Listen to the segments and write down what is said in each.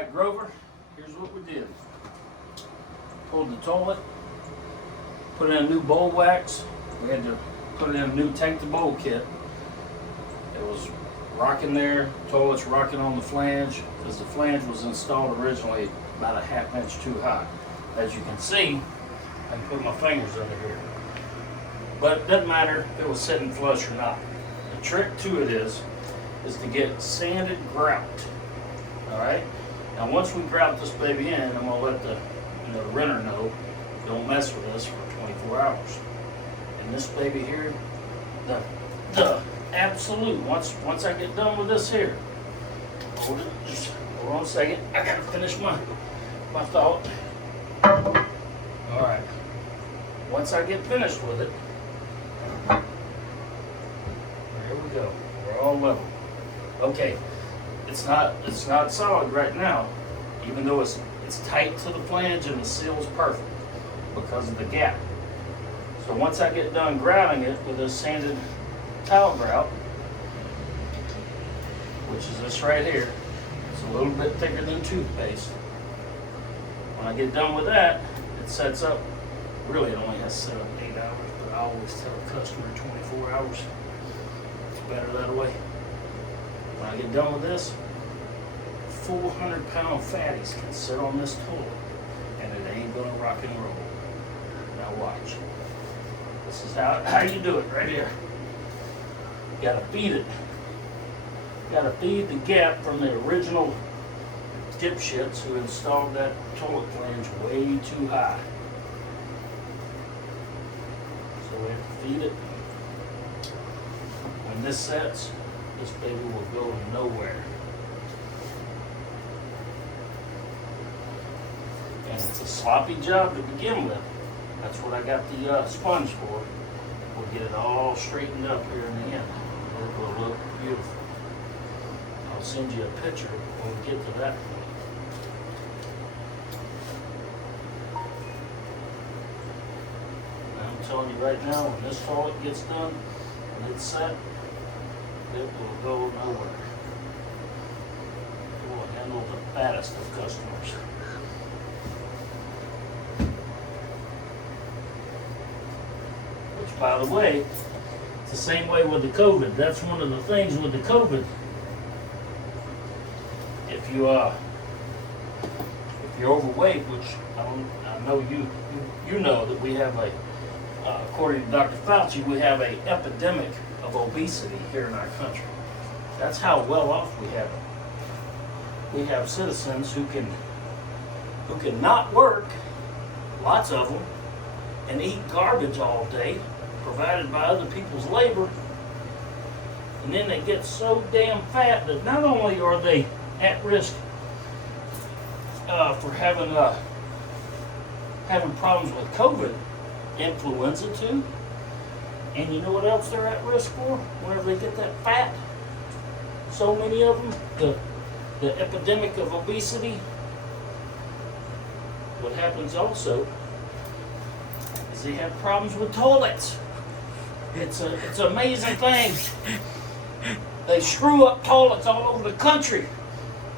Alright, Grover, here's what we did. Pulled the toilet, put in a new bowl wax. We had to put in a new tank to bowl kit. It was rocking there, toilet's rocking on the flange, because the flange was installed originally about a ½ inch too high. As you can see, I can put my fingers under here. But it doesn't matter if it was sitting flush or not. The trick to it is to get sanded grout. Alright? Now once we grout this baby in, I'm going to let the renter know, don't mess with this for 24 hours. And this baby here, the absolute, once I get done with this here, hold on a second, I gotta finish my thought. Alright, once I get finished with it, there we go, we're all level. Okay, it's not solid right now, even though it's tight to the flange and the seal's perfect because of the gap. So once I get done grouting it with this sanded tile grout, which is this right here, it's a little bit thicker than toothpaste. When I get done with that, it sets up, really it only has 7 to 8 hours, but I always tell a customer 24 hours. It's better that way. When I get done with this, 400-pound fatties can sit on this toilet and it ain't gonna rock and roll. Now watch. This is how you do it right here. You gotta feed it. You gotta feed the gap from the original dipshits who installed that toilet flange way too high. So we have to feed it. When this sets, this baby will go nowhere. And it's a sloppy job to begin with. That's what I got the sponge for. We'll get it all straightened up here in the end. It will look beautiful. I'll send you a picture when we get to that point. And I'm telling you right now, when this toilet gets done, when it's set, it will go nowhere. It will handle the fattest of customers. Which, by the way, it's the same way with the COVID. That's one of the things with the COVID. If you're overweight, which I know you know that we have a, according to Dr. Fauci, we have an epidemic of obesity here in our country. That's how well off we have it. We have citizens who can not work, lots of them, and eat garbage all day, provided by other people's labor, and then they get so damn fat that not only are they at risk for having problems with COVID, influenza too, and you know what else they're at risk for whenever they get that fat? So many of them, the epidemic of obesity. What happens also is they have problems with toilets. It's an amazing thing. They screw up toilets all over the country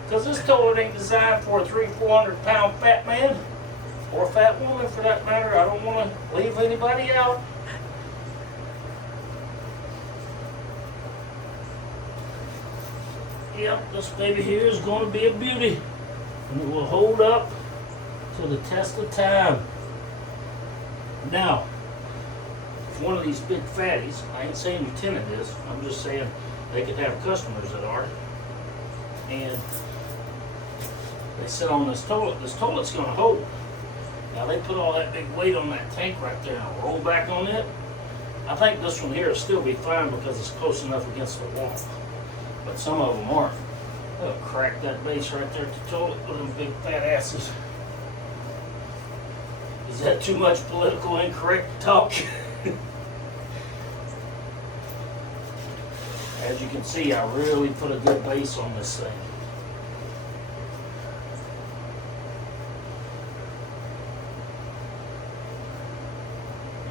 because this toilet ain't designed for a 300-400 pound fat man or a fat woman for that matter. I don't want to leave anybody out. Yep, this baby here is going to be a beauty, and it will hold up to the test of time. Now, if one of these big fatties, I ain't saying your tenant is, I'm just saying they could have customers that are, and they sit on this toilet's going to hold. Now they put all that big weight on that tank right there and roll back on it. I think this one here will still be fine because it's close enough against the wall. But some of them aren't. They'll crack that base right there at the toilet with them big fat asses. Is that too much political incorrect talk? As you can see, I really put a good base on this thing.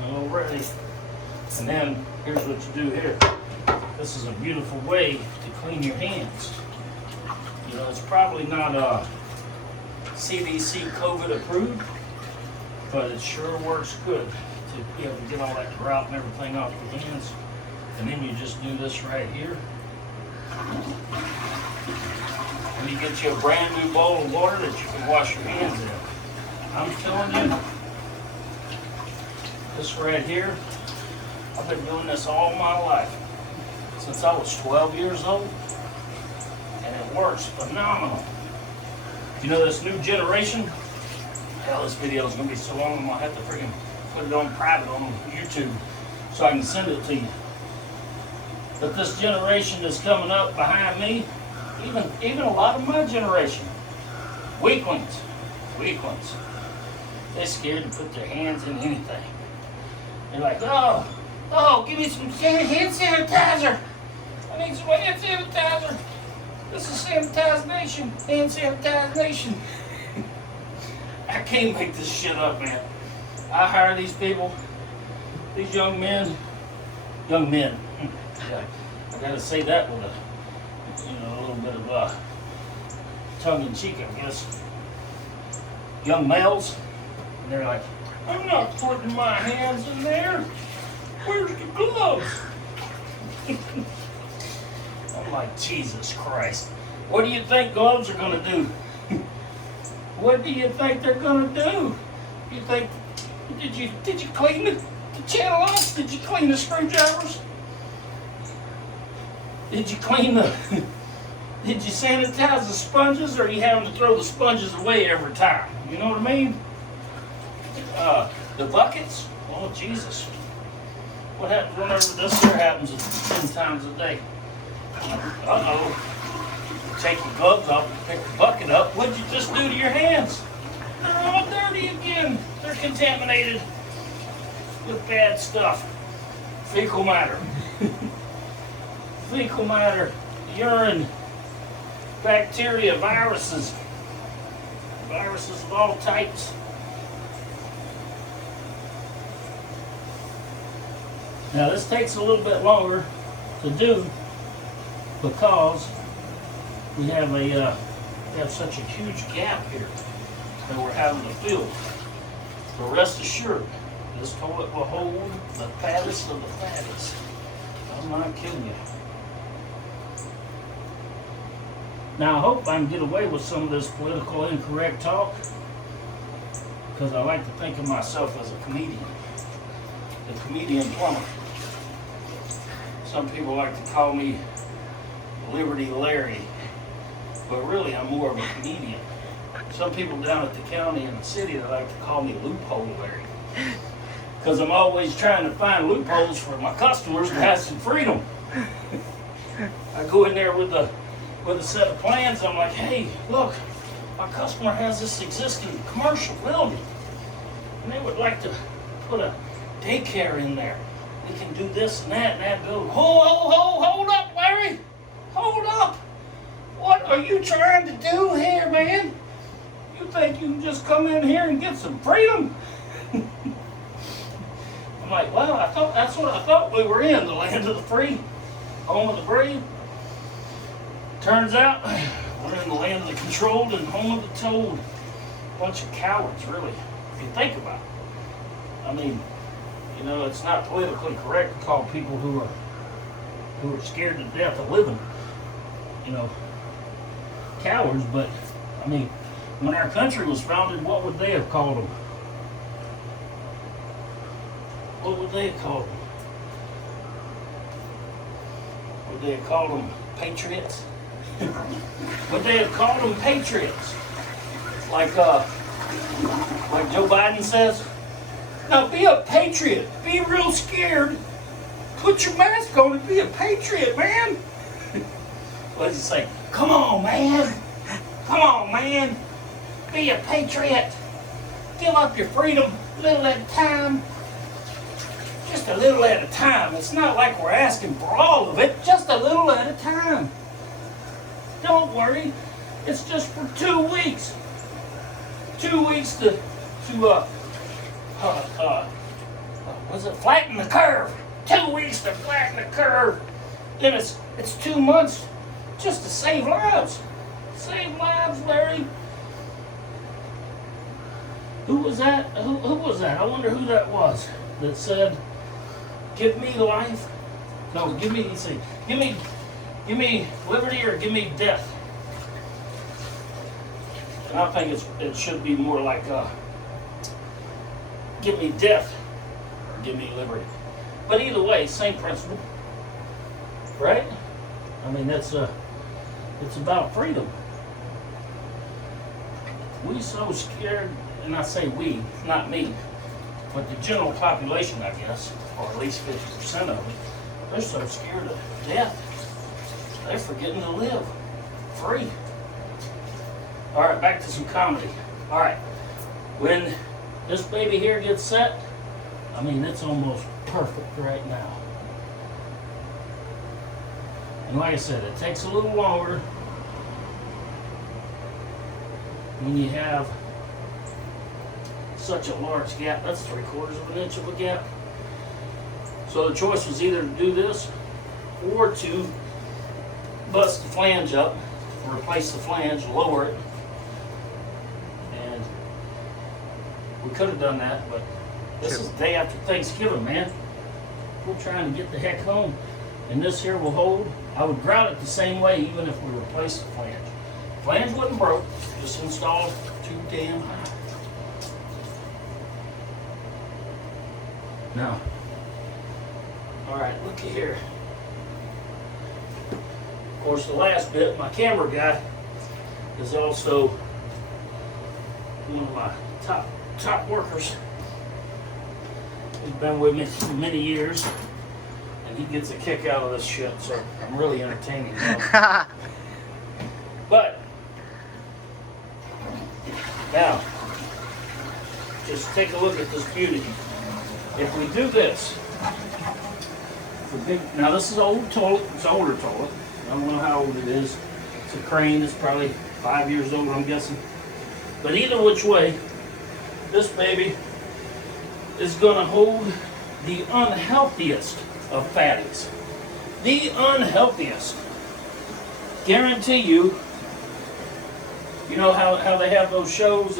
Alrighty. And then here's what you do here. This is a beautiful way to clean your hands. You know, it's probably not CDC COVID approved, but it sure works good to be able to get all that grout and everything off your hands. And then you just do this right here. And you get you a brand new bowl of water that you can wash your hands in. I'm telling you, this right here, I've been doing this all my life, since I was 12 years old, and it works phenomenal. You know, this new generation, hell, this video is going to be so long I'm going to have to freaking put it on private on YouTube so I can send it to you. But this generation is coming up behind me, even a lot of my generation, weaklings, they're scared to put their hands in anything. They're like, oh, give me some hand sanitizer. I need some hand sanitizer. This is Sanitize Nation, hand sanitize nation. I can't make this shit up, man. I hire these people, these young men. Yeah, I gotta say that with a little bit of tongue in cheek, I guess. Young males, and they're like, I'm not putting my hands in there. Where's the gloves? I'm like, Jesus Christ. What do you think gloves are gonna do? What do you think they're gonna do? You think, did you clean the channel locks? Did you clean the screwdrivers? Did you did you sanitize the sponges, or are you having to throw the sponges away every time? You know what I mean? The buckets? Oh, Jesus. What happens whenever this here happens 10 times a day? Uh-oh. Take your gloves off and pick the bucket up. What'd you just do to your hands? They're all dirty again. They're contaminated with bad stuff. Fecal matter. Fecal matter, urine, bacteria, viruses of all types. Now this takes a little bit longer to do because we have such a huge gap here that we're having to fill. But rest assured, this toilet will hold the fattest of the fattest. I'm not kidding you. Now I hope I can get away with some of this political incorrect talk, because I like to think of myself as a comedian. The comedian plumber. Some people like to call me Liberty Larry, but really I'm more of a comedian. Some people down at the county and the city, they like to call me Loophole Larry, because I'm always trying to find loopholes for my customers to have some freedom. I go in there with a set of plans. I'm like, hey, look, my customer has this existing commercial building, and they would like to put a daycare in there. We can do this and that building. Hold up, Larry. Hold up. What are you trying to do here, man? You think you can just come in here and get some freedom? I'm like, well, that's what I thought we were in, the land of the free, home of the brave. Turns out we're in the land of the controlled and home of the told. Bunch of cowards, really, if you think about it. I mean, you know, it's not politically correct to call people who are scared to death of living, you know, cowards. But I mean, when our country was founded, what would they have called them? What would they have called them? Would they have called them patriots? Would they have called them patriots? Like Joe Biden says, now be a patriot. Be real scared. Put your mask on and be a patriot, man. What does he say? Come on, man. Come on, man. Be a patriot. Give up your freedom a little at a time. Just a little at a time. It's not like we're asking for all of it. Just a little at a time. Don't worry. It's just for 2 weeks. 2 weeks to flatten the curve. 2 weeks to flatten the curve. Then it's 2 months just to save lives. Save lives, Larry. Who was that? Who was that? I wonder who that was that said, "Give me life." No, give me. Say, give me liberty or give me death. And I think it should be more like, give me death or give me liberty. But either way, same principle, right? I mean, it's about freedom. We so scared, and I say we, not me, but the general population, I guess, or at least 50% of it, they're so scared of death. They're forgetting to live free. All right, back to some comedy. All right, when this baby here gets set, I mean, it's almost perfect right now. And like I said, it takes a little longer when you have such a large gap. That's 3/4 of an inch of a gap. So the choice was either to do this or to bust the flange up, replace the flange, lower it. And we could have done that, but this is the day after Thanksgiving, man. We're trying to get the heck home. And this here will hold. I would grout it the same way even if we replaced the flange. Flange wasn't broke, just installed too damn high. Now, all right, looky here. Of course, the last bit, my camera guy is also one of my top workers. He's been with me for many years, and he gets a kick out of this shit, so I'm really entertaining him. But, now, just take a look at this beauty. If we do this, now this is an old toilet, it's an older toilet. I don't know how old it is. It's a crane, it's probably 5 years old, I'm guessing. But either which way, this baby is gonna hold the unhealthiest of fatties. The unhealthiest. Guarantee you, you know how they have those shows,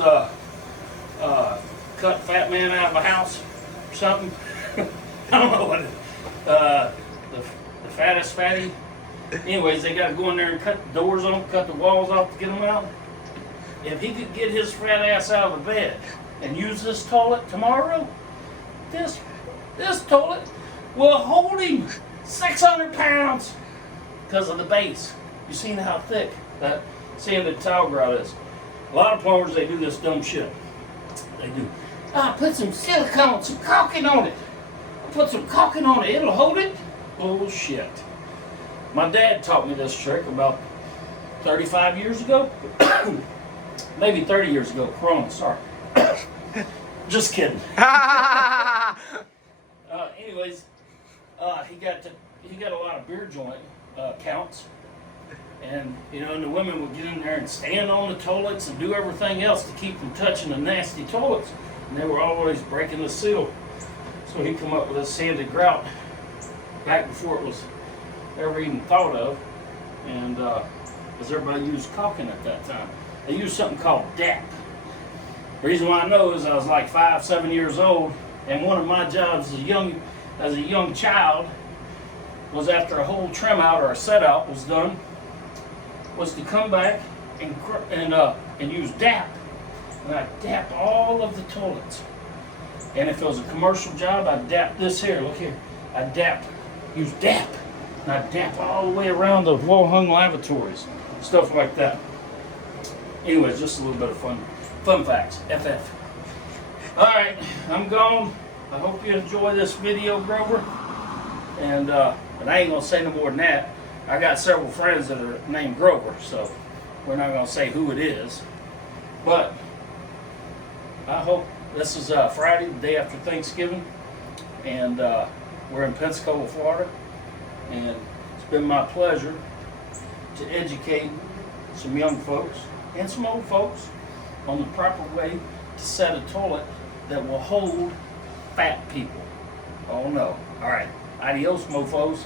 cut fat man out of a house or something? I don't know what it is. The fattest fatty. Anyways, they got to go in there and cut the doors on, cut the walls off to get them out. If he could get his fat ass out of the bed and use this toilet tomorrow, this toilet will hold him 600 pounds because of the base. You seen how thick that sanded tile grout is. A lot of plumbers, they do this dumb shit. They do. Put some silicone, some caulking on it. Put some caulking on it, it'll hold it. Bullshit. My dad taught me this trick about 35 years ago. Maybe 30 years ago. Corona, sorry. Just kidding. Anyways, he got a lot of beer joint counts. And, you know, and the women would get in there and stand on the toilets and do everything else to keep from touching the nasty toilets. And they were always breaking the seal. So he come up with this sanded grout back before it was ever even thought of. And because everybody used caulking at that time. They used something called DAP. The reason why I know is I was like 5, 7 years old, and one of my jobs as a young child was after a whole trim out or a set out was done, was to come back and use DAP. And I DAP'd all of the toilets. And if it was a commercial job, I'd DAP this here, look here. I'd use DAP. And I'd DAP all the way around the wall-hung lavatories, stuff like that. Anyways, just a little bit of fun facts, FF. All right, I'm gone. I hope you enjoy this video, Grover. And but I ain't gonna say no more than that. I got several friends that are named Grover, so we're not gonna say who it is. But I hope this is Friday, the day after Thanksgiving, and we're in Pensacola, Florida, and it's been my pleasure to educate some young folks and some old folks on the proper way to set a toilet that will hold fat people. Oh no. All right. Adios, mofos.